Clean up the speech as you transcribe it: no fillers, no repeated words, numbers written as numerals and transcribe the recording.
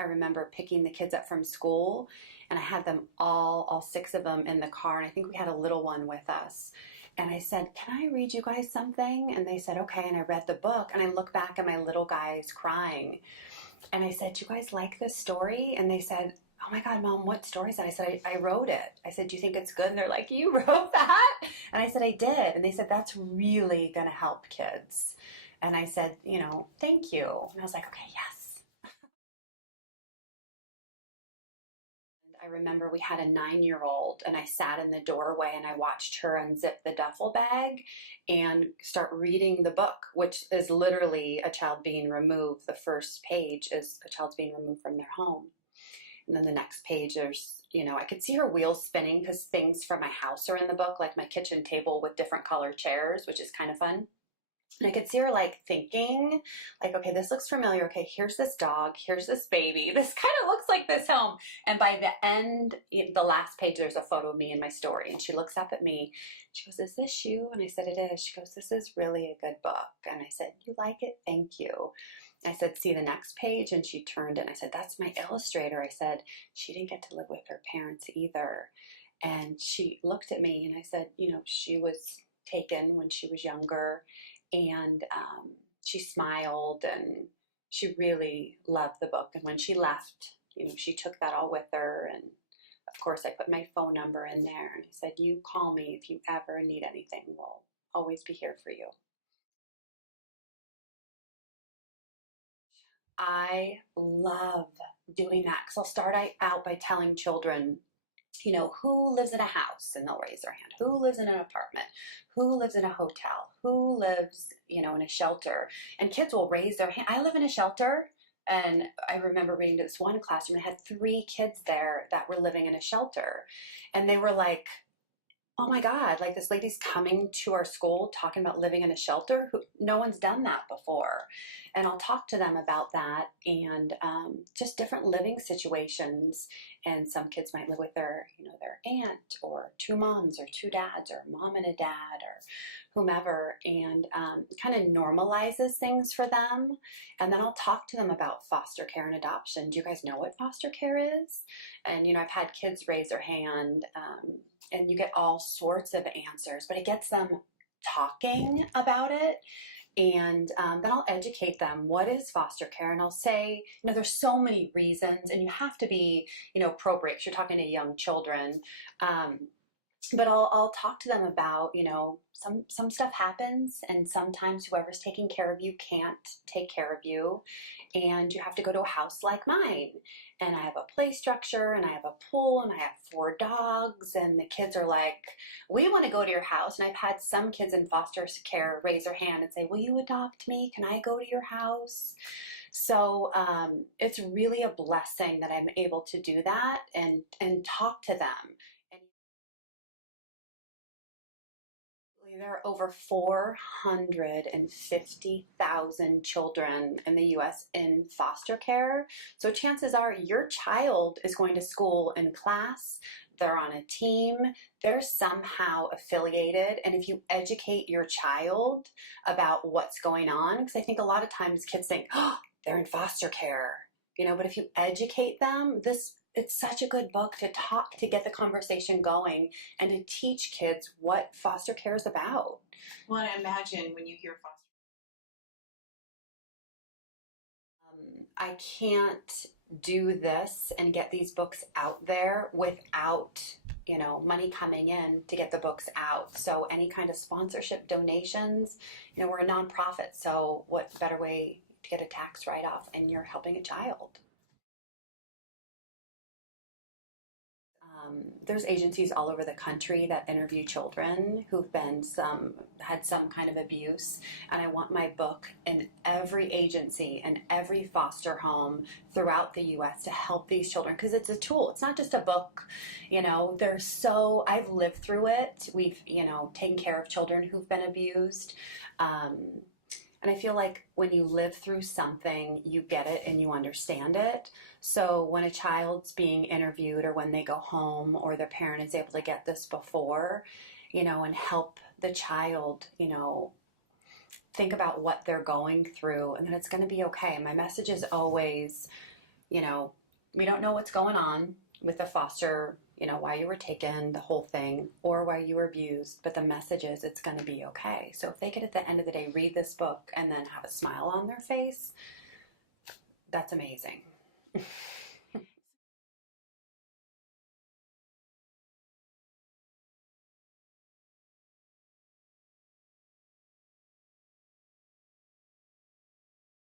I remember picking the kids up from school, and I had them all 6 of them in the car, and I think we had a little one with us. And I said, "Can I read you guys something?" And they said, "Okay." And I read the book, and I look back at my little guys crying. And I said, "Do you guys like this story?" And they said, "Oh my God, Mom, what story is that?" I said, I wrote it. I said, "Do you think it's good?" And they're like, "You wrote that?" And I said, "I did." And they said, "That's really going to help kids." And I said, "Thank you." And I was like, "Okay, yes." I remember we had a 9-year-old, and I sat in the doorway and I watched her unzip the duffel bag and start reading the book, which is literally a child being removed. The first page is a child's being removed from their home. And then the next page, I could see her wheels spinning because things from my house are in the book, like my kitchen table with different color chairs, which is kind of fun. And I could see her like thinking, like, okay, this looks familiar. Okay, here's this dog. Here's this baby. This kind of looks like this home. And by the end, the last page, there's a photo of me and my story. And she looks up at me. She goes, "Is this you?" And I said, "It is." She goes, "This is really a good book." And I said, "You like it? Thank you." I said, "See the next page?" And she turned and I said, "That's my illustrator." I said, "She didn't get to live with her parents either." And she looked at me and I said, she was taken when she was younger, and she smiled and she really loved the book. And when she left, she took that all with her. And of course, I put my phone number in there and I said, "You call me if you ever need anything. We'll always be here for you." I love doing that because I'll start out by telling children, who lives in a house, and they'll raise their hand. Who lives in an apartment? Who lives in a hotel? Who lives, in a shelter? And kids will raise their hand. I live in a shelter. And I remember reading to this one classroom, and it had 3 kids there that were living in a shelter. And they were like, "Oh my God, like this lady's coming to our school talking about living in a shelter. No one's done that before." And I'll talk to them about that, and just different living situations. And some kids might live with their aunt or 2 moms or 2 dads or mom and a dad or whomever, and kind of normalizes things for them. And then I'll talk to them about foster care and adoption. Do you guys know what foster care is? And, I've had kids raise their hand, and you get all sorts of answers, but it gets them talking about it. And then I'll educate them. What is foster care? And I'll say, there's so many reasons, and you have to be, appropriate because you're talking to young children. But I'll talk to them about, some stuff happens, and sometimes whoever's taking care of you can't take care of you, and you have to go to a house like mine. And I have a play structure, and I have a pool, and I have 4 dogs, and the kids are like, "We want to go to your house." And I've had some kids in foster care raise their hand and say, "Will you adopt me? Can I go to your house?" So it's really a blessing that I'm able to do that and talk to them. There are over 450,000 children in the US in foster care. So chances are your child is going to school in class, they're on a team, they're somehow affiliated. And if you educate your child about what's going on, because I think a lot of times kids think, "Oh, they're in foster care." But if you educate them, it's such a good book to get the conversation going and to teach kids what foster care is about. Well, I imagine when you hear foster. I can't do this and get these books out there without, money coming in to get the books out. So any kind of sponsorship, donations, we're a nonprofit. So what better way to get a tax write-off, and you're helping a child? There's agencies all over the country that interview children who've had some kind of abuse, and I want my book in every agency and every foster home throughout the US to help these children, because it's a tool. It's not just a book. I've lived through it. We've taken care of children who've been abused. And I feel like when you live through something, you get it and you understand it. So when a child's being interviewed, or when they go home, or their parent is able to get this before, and help the child, think about what they're going through, and then it's going to be okay. My message is always, You know, we don't know what's going on with the foster, you know, why you were taken, the whole thing, or why you were abused, but the message is it's going to be okay. So if they could, at the end of the day, read this book and then have a smile on their face, that's amazing.